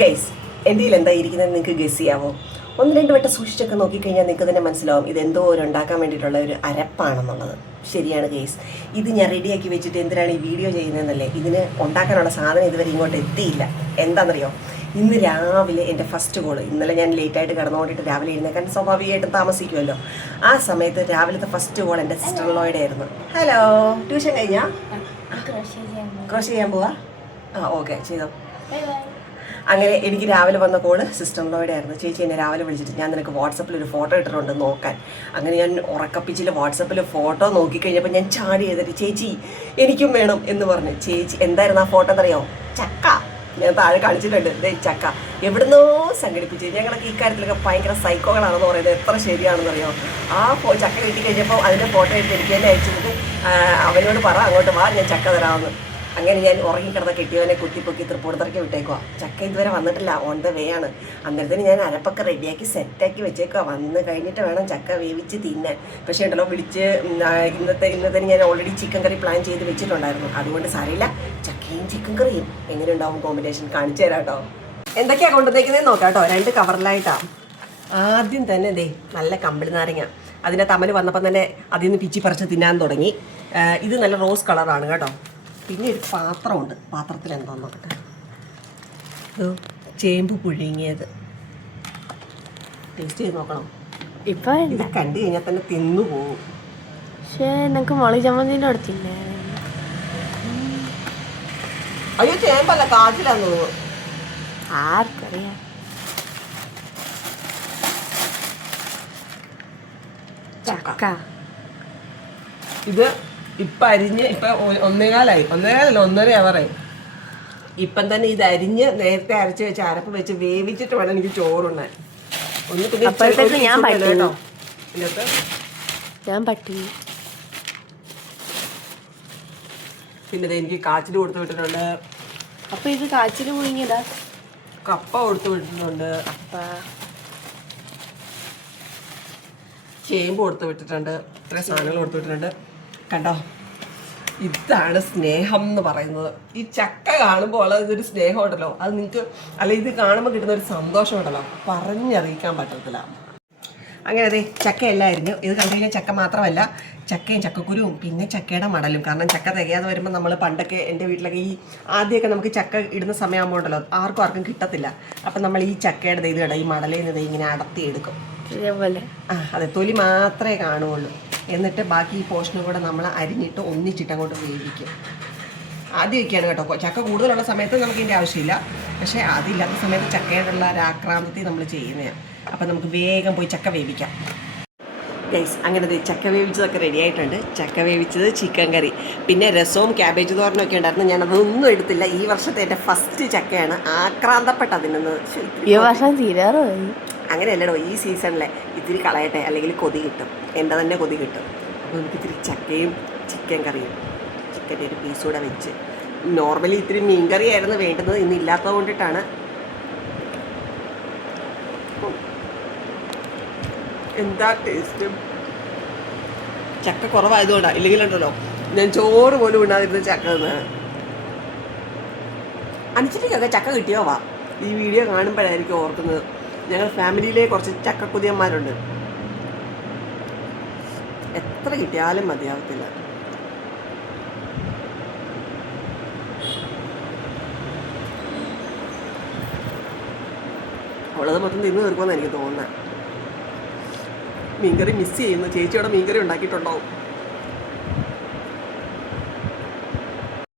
Guys എന്റെ എന്തായിരിക്കുന്നത് നിങ്ങൾക്ക് guess ചെയ്യാവോ? ഒന്ന് രണ്ട് വട്ടം സൂക്ഷിച്ചൊക്കെ നോക്കിക്കഴിഞ്ഞാൽ നിങ്ങൾക്ക് തന്നെ മനസ്സിലാവും ഇത് എന്തോ ഒരു ഉണ്ടാക്കാൻ വേണ്ടിയിട്ടുള്ള ഒരു അരപ്പാണെന്നുള്ളത്. ശരിയാണ് ഗെയ്സ് ഇത് ഞാൻ റെഡിയാക്കി വെച്ചിട്ട് എന്തിനാണ് ഈ വീഡിയോ ചെയ്യുന്നതെന്നല്ലേ? ഇതിന് ഉണ്ടാക്കാനുള്ള സാധനം ഇതുവരെ ഇങ്ങോട്ട് എത്തിയില്ല. എന്താണെന്നറിയോ? ഇന്ന് രാവിലെ എന്റെ ഫസ്റ്റ് കോൾ ഇന്നലെ ഞാൻ ലേറ്റായിട്ട് കിടന്നുകൊണ്ടിട്ട് രാവിലെ എഴുന്നേക്കാൻ സ്വാഭാവികമായിട്ടും താമസിക്കുമല്ലോ. ആ സമയത്ത് രാവിലത്തെ ഫസ്റ്റ് കോൾ എന്റെ സിസ്റ്റർ ലോയുടെ ആയിരുന്നു. ഹലോ ട്യൂഷൻ കഴിഞ്ഞാ? ക്രോഷ് ചെയ്യാൻ പോവാ. ആ ഓക്കെ ചെയ്തോ. അങ്ങനെ എനിക്ക് രാവിലെ വന്ന കോൾ സിസ്റ്റർ ലോയുടെ ആയിരുന്നു. ചേച്ചി എന്നെ രാവിലെ വിളിച്ചിട്ട് ഞാൻ നിനക്ക് വാട്സപ്പിൽ ഒരു ഫോട്ടോ ഇട്ടിട്ടുണ്ട് നോക്കാൻ. അങ്ങനെ ഞാൻ ഉറക്കപ്പിച്ചിൽ വാട്സപ്പിൽ ഫോട്ടോ നോക്കിക്കഴിഞ്ഞപ്പോൾ ഞാൻ ചാടി ചെയ്തിട്ട് ചേച്ചി എനിക്കും വേണം എന്ന് പറഞ്ഞു. ചേച്ചി എന്തായിരുന്നു ആ ഫോട്ടോ എന്നറിയോ? ചക്ക. ഞാൻ താഴെ കാണിച്ചിട്ടുണ്ട്. ദേ ചക്ക. എവിടുന്നോ സംഘടിപ്പിച്ച്. ഞങ്ങളൊക്കെ ഈ കാര്യത്തിലൊക്കെ ഭയങ്കര സൈക്കോകളാണെന്ന് പറയുന്നത് എത്ര ശരിയാണെന്നറിയോ? ആ ചക്ക കിട്ടിക്കഴിഞ്ഞപ്പോൾ അതിന്റെ ഫോട്ടോ എടുത്ത് എനിക്ക് തന്നെ അയച്ചിട്ട് അവനോട് പറ അങ്ങോട്ട് വാ ഞാൻ ചക്ക തരാമെന്ന്. അങ്ങനെ ഞാൻ ഉറങ്ങിക്കിടന്ന കെട്ടിയവനെ കുത്തിപ്പൊക്കി തൃപ്പൂണിത്തറയ്ക്ക് വിട്ടേക്കുക ചക്ക ഇതുവരെ വന്നിട്ടില്ല ഓൺ ദ വേ ആണ്. അന്നേരത്തിന് ഞാൻ അരപ്പൊക്കെ റെഡിയാക്കി സെറ്റാക്കി വെച്ചേക്കുക വന്ന് കഴിഞ്ഞിട്ട് വേണം ചക്ക വേവിച്ച് തിന്നാൻ. പക്ഷേ ഉണ്ടല്ലോ വിളിച്ച് ഇന്നത്തെ ഇന്നത്തെ ഞാൻ ഓൾറെഡി ചിക്കൻ കറി പ്ലാൻ ചെയ്ത് വെച്ചിട്ടുണ്ടായിരുന്നു. അതുകൊണ്ട് സാരമില്ല. ചക്കയും ചിക്കൻ കറിയും എങ്ങനെ ഉണ്ടാവും കോമ്പിനേഷൻ കാണിച്ചു തരാം കേട്ടോ. എന്തൊക്കെയാണ് കൊണ്ടുവന്നേക്കുന്നത് നോക്കാം കേട്ടോ. രണ്ട് കവറിലായിട്ടാണ് ആദ്യം തന്നെ ദേ നല്ല കമ്പിളി നാരങ്ങ. അതിന്റെ തമൽ വന്നപ്പോൾ തന്നെ അതിൽ നിന്ന് പിച്ചി പറിച്ച് തിന്നാൻ തുടങ്ങി. ഇത് നല്ല റോസ് കളറാണ് കേട്ടോ. പിന്നെ ഒരു പാത്രമുണ്ട്. പാത്രത്തിൽ എന്താന്ന്. നോക്കട്ടെ ഇത് ചേമ്പ് പുഴുങ്ങിയത്. ടേസ്റ്റ് ചെയ്ത് നോക്കണം. ഇപ്പൊ ഇത് കണ്ടു കഴിഞ്ഞാൽ തന്നെ തിന്നു പോകും പക്ഷേ നിനക്ക് മുളക് ചമ്മന്തിന്റെ അടുത്തില്ലേ? അയ്യോ ചേമ്പല്ല കാച്ചിലാന്ന് തോന്നുന്നു. ആർക്കറിയാം. ചക്ക. ഇത് ഇപ്പം അരിഞ്ഞ് ഇപ്പം ഒന്നേകാലായി. ഒന്നേകാലല്ല ഒന്നര അവറായി ഇപ്പം തന്നെ ഇത് അരിഞ്ഞ് നേരത്തെ അരച്ച് വെച്ച് അരപ്പ് വെച്ച് വേവിച്ചിട്ട് വേണം എനിക്ക് ചോറുണ്ണാൻ. ഒന്ന് പിന്നെ ഞാൻ. കേട്ടോ. ഞാൻ പട്ടിണി പിന്നെ എനിക്ക് കാച്ചിൽ കൊടുത്തു വിട്ടിട്ടുണ്ട്. അപ്പൊ ഇത് കാച്ചിൽ പുഴുങ്ങിയതാ? കപ്പ കൊടുത്തു വിട്ടിട്ടുണ്ട്. ചേമ്പ് കൊടുത്തു വിട്ടിട്ടുണ്ട്. ഇത്രയും സാധനങ്ങൾ കൊടുത്തു വിട്ടിട്ടുണ്ട്. കണ്ടോ? ഇതാണ് സ്നേഹം എന്ന് പറയുന്നത്. ഈ ചക്ക കാണുമ്പോൾ ഉള്ളത് ഇതൊരു സ്നേഹം ഉണ്ടല്ലോ അത് നിങ്ങൾക്ക് അല്ല ഇത് കാണുമ്പോൾ കിട്ടുന്ന ഒരു സന്തോഷം ഉണ്ടല്ലോ പറഞ്ഞറിയിക്കാൻ പറ്റത്തില്ല. അങ്ങനെ അതെ ചക്ക എല്ലായിരുന്നു ഇത് കണ്ടു കഴിഞ്ഞാൽ ചക്ക മാത്രമല്ല ചക്കയും ചക്കക്കുരുവും പിന്നെ ചക്കയുടെ മടലും കാരണം ചക്ക തികയാതെ വരുമ്പോൾ നമ്മൾ പണ്ടൊക്കെ എന്റെ വീട്ടിലൊക്കെ ഈ ആദ്യമൊക്കെ നമുക്ക് ചക്ക ഇടുന്ന സമയമാകുമ്പോൾ ഉണ്ടല്ലോ ആർക്കും ആർക്കും കിട്ടത്തില്ല. അപ്പം നമ്മൾ ഈ ചക്കയുടെ ഇത് കണ്ടോ ഈ മടലയിൽ നിന്ന് ഇങ്ങനെ അടർത്തി എടുക്കും ആ അതെ തൊലി മാത്രമേ കാണുകയുള്ളൂ. എന്നിട്ട് ബാക്കി ഈ പോർഷനും കൂടെ നമ്മൾ അരിഞ്ഞിട്ട് ഒന്നിച്ചിട്ട് അങ്ങോട്ട് വേവിക്കും. ആദ്യമൊക്കെയാണ് കേട്ടോ. ചക്ക കൂടുതലുള്ള സമയത്ത് നമുക്ക് ഇതിന്റെ ആവശ്യമില്ല. പക്ഷേ അതില്ലാത്ത സമയത്ത് ചക്കയോടുള്ള ഒരു ആക്രാന്തത്തിൽ നമ്മൾ ചെയ്യുന്നതാണ് അപ്പം നമുക്ക് വേഗം പോയി ചക്ക വേവിക്കാം. ഗൈസ് അങ്ങനെ ചക്ക വേവിച്ചതൊക്കെ റെഡി ആയിട്ടുണ്ട്. ചക്ക വേവിച്ചത് ചിക്കൻ കറി പിന്നെ രസവും ക്യാബേജ് തോരനൊക്കെ ഉണ്ടായിരുന്നു. ഞാൻ അതൊന്നും എടുത്തില്ല. ഈ വർഷത്തെ എന്റെ ഫസ്റ്റ് ചക്കയാണ് ആക്രാന്തപ്പെട്ട അതിനൊന്ന് ഈ വർഷം തീരാറായി. അങ്ങനെയല്ലടോ ഈ സീസണിലെ ഇത്തിരി കളയട്ടെ അല്ലെങ്കിൽ കൊതി കിട്ടും. എന്റെ തന്നെ കൊതി കിട്ടും. അപ്പോൾ നമുക്ക് ഇത്തിരി ചക്കയും ചിക്കൻ കറിയും ചിക്കന്റെ ഒരു പീസ് കൂടെ വെച്ച്. നോർമലി ഇത്തിരി മീൻ കറിയായിരുന്നു വേണ്ടുന്നത് ഇന്ന് ഇല്ലാത്തത് കൊണ്ടിട്ടാണ്. എന്താ ടേസ്റ്റ് ചക്ക കുറവായതുകൊണ്ടാണ് ഇല്ലെങ്കിലുണ്ടല്ലോ ഞാൻ ചോറ് പോലും ഉണ്ടാതിരുന്ന ചക്ക എന്ന് അനുസരിച്ചൊക്കെ ചക്ക കിട്ടിയോ വാ? ഈ വീഡിയോ കാണുമ്പോഴായിരിക്കും ഓർക്കുന്നത്. ഞങ്ങൾ ഫാമിലിയിലെ കുറച്ച് ചക്കക്കുതിയന്മാരുണ്ട്. എത്ര കിട്ടിയാലും മതിയാവത്തില്ല. അവളത് മൊത്തം തിന്നു തീർക്കുമെന്ന് എനിക്ക് തോന്നുന്നത് മീൻകറി മിസ് ചെയ്യുന്നു. ചേച്ചിയുടെ മീൻകറി ഉണ്ടാക്കിയിട്ടുണ്ടാവും.